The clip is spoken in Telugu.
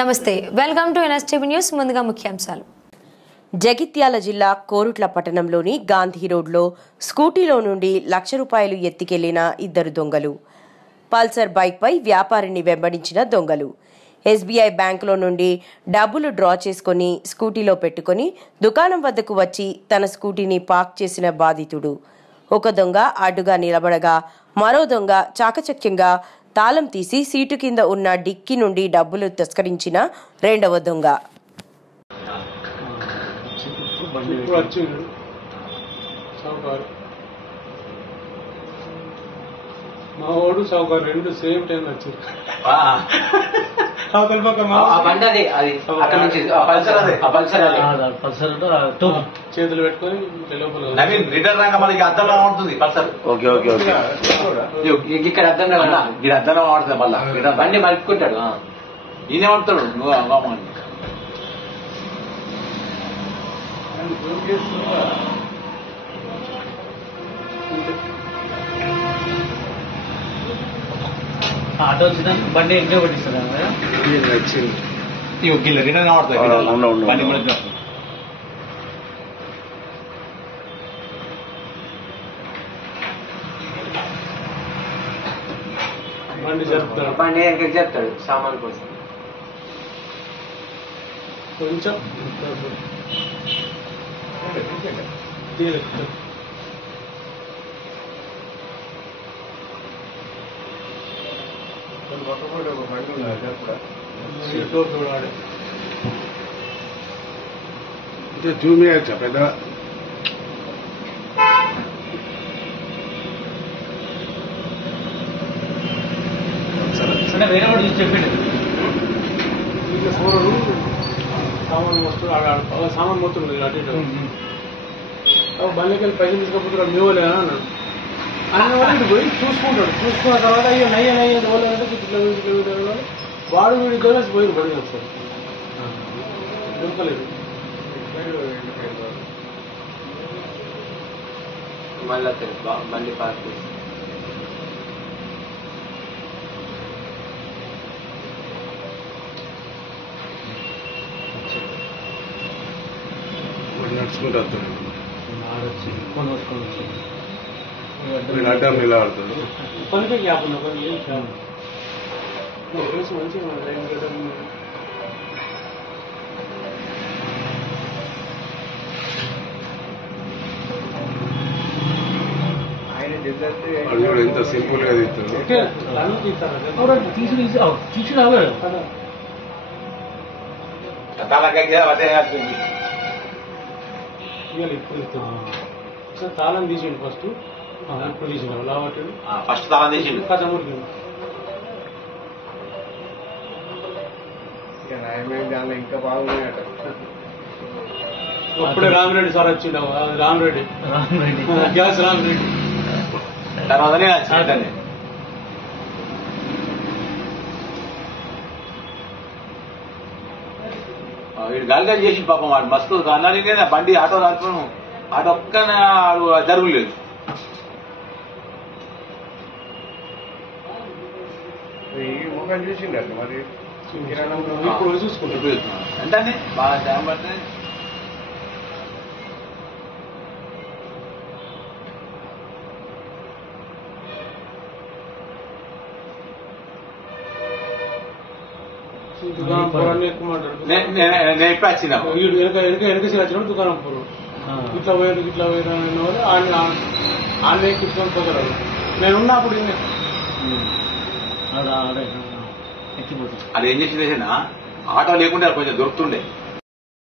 నమస్తే, వెల్కమ్ టు ఎన్ఎస్టీవీ న్యూస్. ముందుగా ముఖ్యాంశాలు. జగిత్యాల జిల్లా కోరుట్ల పట్టణంలోని గాంధీ రోడ్లో స్కూటీలో నుండి ₹1,00,000 ఎత్తికెళ్లిన ఇద్దరు దొంగలు. పల్సర్ బైక్పై వ్యాపారిని వెంబడించిన దొంగలు. ఎస్బీఐ బ్యాంకులో నుండి డబ్బులు డ్రా చేసుకుని స్కూటీలో పెట్టుకుని దుకాణం వద్దకు వచ్చి తన స్కూటీని పార్క్ చేసిన బాధితుడు. ఒక దొంగ అడ్డుగా నిలబడగా మరో దొంగ చాకచక్యంగా తాళం తీసి సీటు కింద ఉన్న డిక్కీ నుండి డబ్బులు తస్కరించిన రెండవ దొంగ. మా వాడు సౌకర్యం రెండు సేమ్ టైం వచ్చారు. చేతులు పెట్టుకొని రిటర్న్ రాగా మనకి అర్థంలో ఉంటుంది పల్సర్. ఇక్కడ అర్థంలో అర్థంలో వాడుతుంది. మళ్ళీ బండి మలుపుకుంటాడు. ఈయనే పడతాడు. నువ్వు ఆటో వచ్చిన బండి ఎంకే పట్టిస్తాడు. రిటర్న్ వాడుతుంది బండి కూడా. బండి జరుపుతాడు. బండి ఎంకకి చెప్తాడు సామాన్ కోసం. కొంచెం జూమ్ చేయొచ్చా పెద్దగా? అంటే వేరే వాడు చూసి చెప్పిండు. సామాన్ మొత్తం అటు ఇటు బండికి వెళ్ళి పైసలు తీసుకపోతున్నాడు. మీ వాళ్ళే అన్నాడు. అన్న వాళ్ళు పోయి చూసుకున్న తర్వాత అయ్యో నయ్య ఓలంటే ఇట్లా వాడు వీడి దొరసి పోయి బండి వస్తారు. దొరకలేదు. మళ్ళీ బండి పార్క్ చేసి నడుచుకుంటూ వస్తాడు. కొని వచ్చి అడ్డం ఇలా ఆడుతాడు. పనికే గ్యాప్ ఉన్నా మంచిగా అది కూడా ఎంత సింపుల్ గా తీస్తాడు. తీసి రావాడు. తాళం తీసిండు ఫస్ట్. ఇప్పుడు తీసిన లావాటాడు. ఫస్ట్ తాళం తీసిండు. కథముడికి ఇంకా బాగున్నాయట. అప్పుడే రామిరెడ్డి సార్ వచ్చిండు. రామిరెడ్డి గ్యాస్ రామిరెడ్డి తర్వాతనే వీడు గాలిగా చేసి పాపం వాడు మస్తు అన్నాడు. బండి ఆటో రాకపోవడం ఆటో ఒక్క జరుగులేదు. చూసిండ మరి ఇప్పుడు చూసుకుంటాడు. అంటే బాగా టైం పడితే దుకాణం పొరాన్ని ఎక్కువ మాట్లాడుతుంది. నేను ఎప్పుడు వచ్చినా వెనక వచ్చినప్పుడు దుకాణం పొరం ఇట్లా పోయారు అన్న వాళ్ళు ఆన్నే కూర్చొని పోతారు. నేను ఉన్నప్పుడు ఎక్కిపోతుంది. అది ఏం చేసింది ఆటో లేకుండా కొంచెం దొరుకుతుండే.